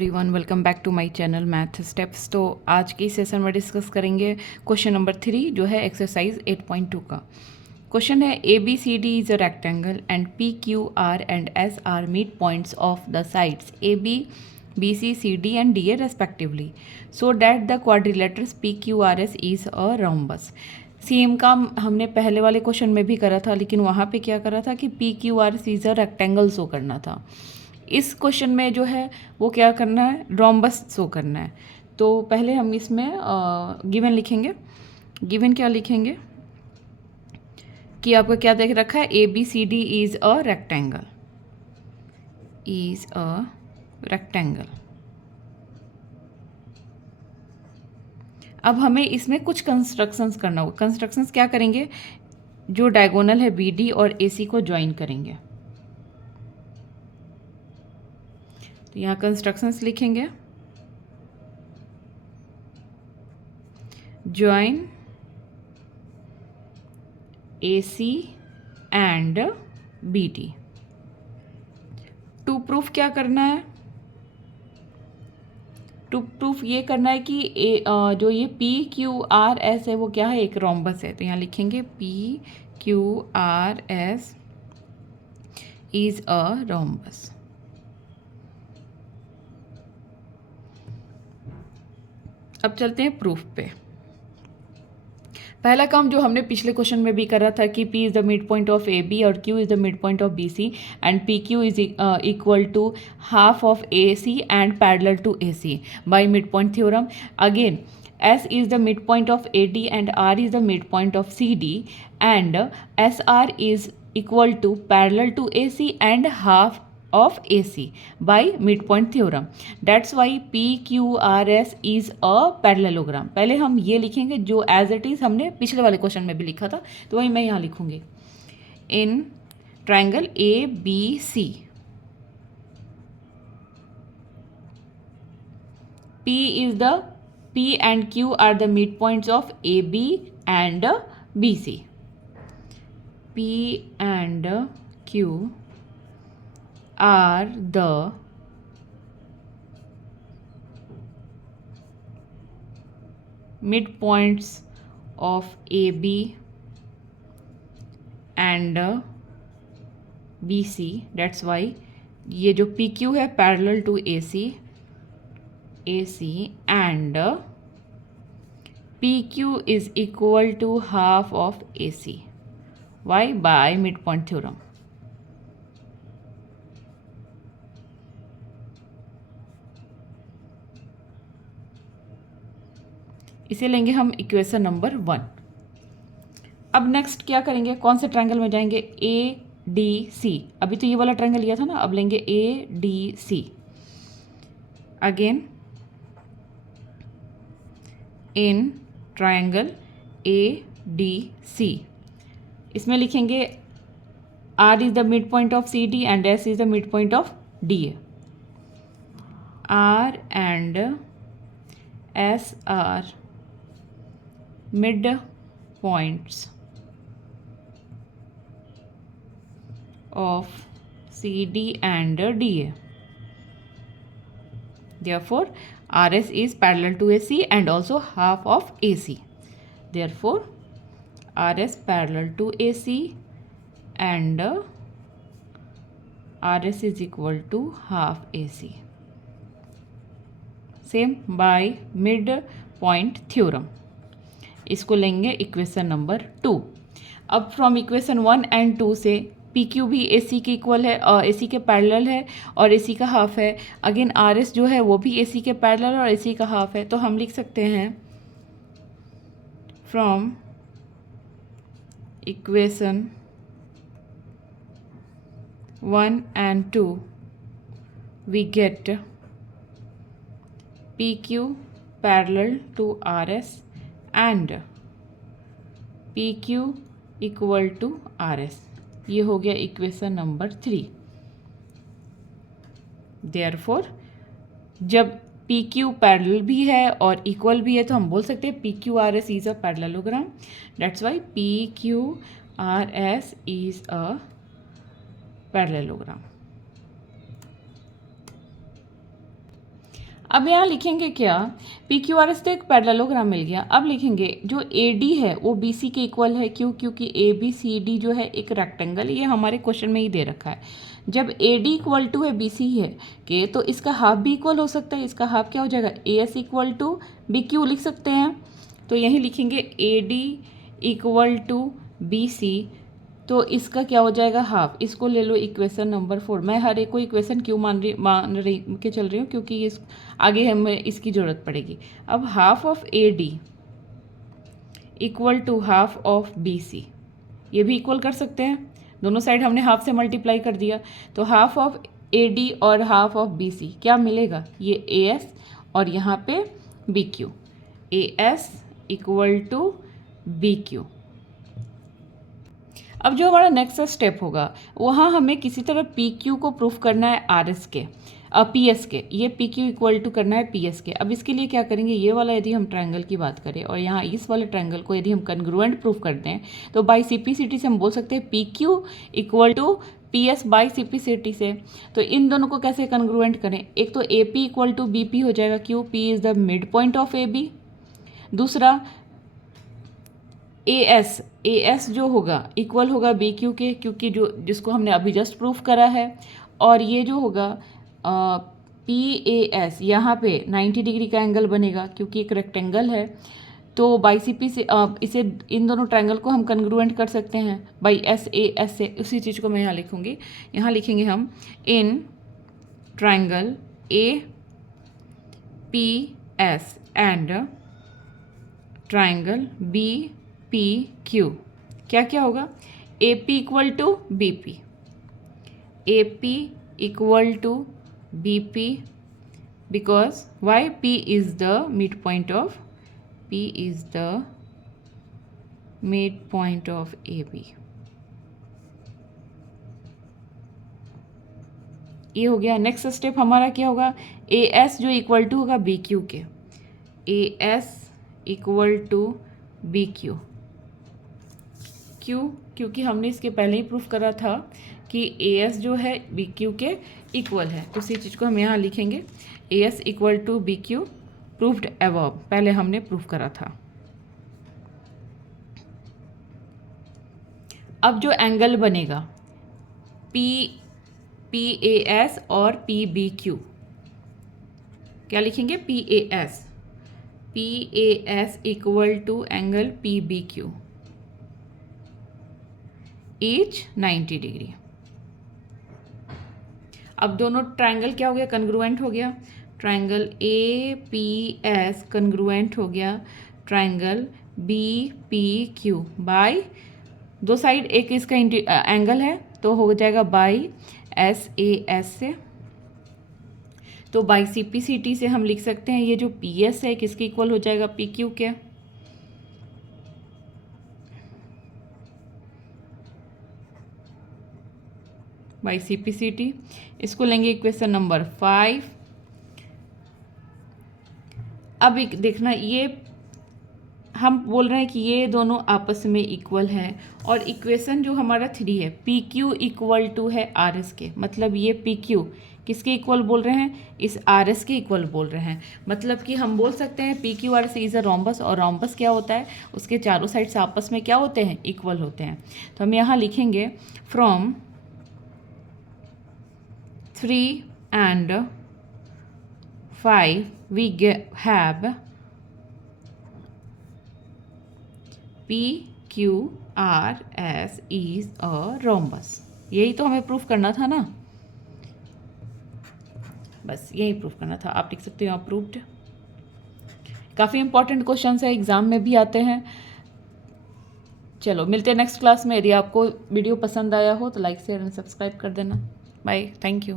Everyone welcome back to my channel math steps. तो आज की सेशन में डिस्कस करेंगे क्वेश्चन नंबर 3 जो है एक्सरसाइज 8.2 का। क्वेश्चन है A B C D is a rectangle and P Q R and S are mid points of the sides A B C D and D A respectively so that the quadrilaterals P Q R S is a rhombus. Same काम हमने पहले वाले question में भी करा था, लेकिन वहाँ पे क्या करा था कि P Q R S is a rectangle show करना था। इस क्वेश्चन में जो है वो क्या करना है, रोम्बस शो करना है। तो पहले हम इसमें गिवन लिखेंगे। गिवन क्या लिखेंगे कि आपको क्या देख रखा है, A B C D is a rectangle, is a rectangle. अब हमें इसमें कुछ कंस्ट्रक्शंस करना होगा। कंस्ट्रक्शंस क्या करेंगे, जो डायगोनल है बी डी और ए सी को ज्वाइन करेंगे। तो यहाँ कंस्ट्रक्शंस लिखेंगे, join AC and BD। To proof क्या करना है, टू प्रूफ ये करना है कि जो ये PQRS है वो क्या है, एक रोम्बस है। तो यहाँ लिखेंगे PQRS इज अ रोम्बस। अब चलते हैं प्रूफ पे। पहला काम जो हमने पिछले क्वेश्चन में भी करा था कि P is the mid point of A B और Q is the mid point of B C and P Q is equal to half of A C and parallel to A C by mid point theorem. Again S is the midpoint of AD and R is the midpoint of CD and SR is equal to parallel to AC and half of AC by midpoint theorem. That's why PQRS is a parallelogram. पहले हम ये लिखेंगे जो as it is हमने पिछले वाले question में भी लिखा था, तो वही मैं यहाँ लिखूंगी। In triangle ABC P and Q are the midpoints of AB and BC. P and Q are the midpoints of AB and BC. That's why ये जो PQ है parallel to AC and PQ is equal to half of AC. Why? By midpoint theorem. इसे लेंगे हम equation number 1। अब next क्या करेंगे, कौन से ट्रायंगल में जाएंगे, ADC। अभी तो ये वाला ट्रायंगल लिया था ना, अब लेंगे ADC। Again in triangle ADC इसमें लिखेंगे R is the mid point of CD and S is the mid point of DA। R and S are mid points of CD and DA. Therefore, RS is parallel to AC and also half of AC. Therefore, RS parallel to AC and RS is equal to half AC. Same by mid point theorem. इसको लेंगे equation number 2। अब from equation 1 and 2 से P Q भी ए सी के equal है और ए सी के parallel है और ए सी का हाफ है। अगेन आर एस जो है वो भी ए सी के पैरेलल और ए सी का हाफ है। तो हम लिख सकते हैं from equation 1 and 2 we get PQ parallel to RS and PQ equal to RS। ये हो गया इक्वेशन नंबर 3। Therefore, जब PQ पैरेलल भी है और इक्वल भी है तो हम बोल सकते हैं PQRS is a parallelogram. That's why PQRS is a parallelogram. अब यहाँ लिखेंगे क्या, पी क्यू आर एस तो एक पैरेललोग्राम मिल गया। अब लिखेंगे जो ए डी है वो बी सी के इक्वल है, क्यों, क्योंकि ए बी सी डी जो है एक रेक्टेंगल, ये हमारे क्वेश्चन में ही दे रखा है। जब ए डी इक्वल टू है बी सी है के, तो इसका हाफ भी इक्वल हो सकता है। इसका हाफ क्या हो जाएगा, A S equal to B Q लिख सकते हैं। तो यहीं लिखेंगे A D equal to B C, तो इसका क्या हो जाएगा, हाफ। इसको ले लो इक्वेशन नंबर 4। मैं हर एक को इक्वेशन क्यों मान रही के चल रही हूँ, क्योंकि इस आगे हमें इसकी ज़रूरत पड़ेगी। अब half of A D equal to half of B C, ये भी इक्वल कर सकते हैं, दोनों साइड हमने हाफ से मल्टीप्लाई कर दिया। तो हाफ ऑफ ए डी और हाफ ऑफ बी सी क्या मिलेगा, ये ए एस और यहाँ पे B Q, A S equal to B Q. अब जो हमारा नेक्स्ट स्टेप होगा, वहाँ हमें किसी तरह पी क्यू को प्रूफ करना है आर एस के, पी एस के, ये पी क्यू इक्वल टू करना है पी एस के। अब इसके लिए क्या करेंगे, ये वाला यदि हम ट्रायंगल की बात करें और यहाँ इस वाले ट्रायंगल को यदि हम कन्ग्रुएंट प्रूफ कर दें, तो बाई सिटी से हम बोल सकते हैं P Q equal to P S by CT से। तो इन दोनों को कैसे कन्ग्रुएंट करें, एक तो A P equal to B P हो जाएगा, क्यों, P is the mid point of A B. दूसरा ए एस जो होगा इक्वल होगा बी क्यू के, क्योंकि जो जिसको हमने अभी जस्ट प्रूफ करा है। और ये जो होगा पी ए एस, यहाँ पे 90 डिग्री का एंगल बनेगा, क्योंकि एक रेक्टेंगल है। तो बाई सी पी से इसे, इन दोनों ट्रायंगल को हम कन्ग्रुएंट कर सकते हैं बाई एस ए एस से। उसी चीज़ को मैं यहाँ लिखूँगी, यहाँ लिखेंगे हम इन triangle A P S and triangle B P Q, क्या क्या होगा, A P equal to B P, A P equal to B P, because why, P is the mid point of, P is the mid point of A B. ये हो गया। Next step हमारा क्या होगा, A S जो equal to होगा B Q के, A S equal to B Q, क्यों, क्योंकि हमने इसके पहले ही प्रूफ करा था कि ए एस जो है बी क्यू के इक्वल है। तो इसी चीज़ को हम यहाँ लिखेंगे, A S equal to B Q proofed above, पहले हमने प्रूफ करा था। अब जो एंगल बनेगा पी ए एस और पी बी क्यू, क्या लिखेंगे, P A S equal to angle P B Q, each 90 degree. अब दोनों ट्रायंगल क्या हो गया, कन्ग्रुएंट हो गया। Triangle A P S congruent हो गया triangle B P Q by, दो साइड एक इसका एंगल है तो हो जाएगा बाई एस ए एस से। तो by C P C T से हम लिख सकते हैं ये जो पी एस है किसके इक्वल हो जाएगा, पी क्यू के। By C P C T, इसको लेंगे इक्वेशन नंबर 5। अब एक देखना, ये हम बोल रहे हैं कि ये दोनों आपस में इक्वल हैं, और इक्वेशन जो हमारा 3 है, पी क्यू इक्वल टू है आर एस के, मतलब ये पी क्यू किसके इक्वल बोल रहे हैं, इस आर एस के इक्वल बोल रहे हैं। मतलब कि हम बोल सकते हैं P Q R S is a rhombus, और रोम्बस क्या होता है, उसके चारों साइड्स आपस में क्या होते हैं, इक्वल होते हैं। तो हम यहाँ लिखेंगे from 3 and 5 we have PQRS is a rhombus। यही तो हमें प्रूफ करना था ना, बस यही प्रूफ करना था। आप लिख सकते हो आप प्रूफ्ड। काफ़ी इंपॉर्टेंट क्वेश्चन है, एग्जाम में भी आते हैं। चलो मिलते हैं नेक्स्ट क्लास में। यदि आपको वीडियो पसंद आया हो तो लाइक शेयर एंड सब्सक्राइब कर देना। Bye, thank you.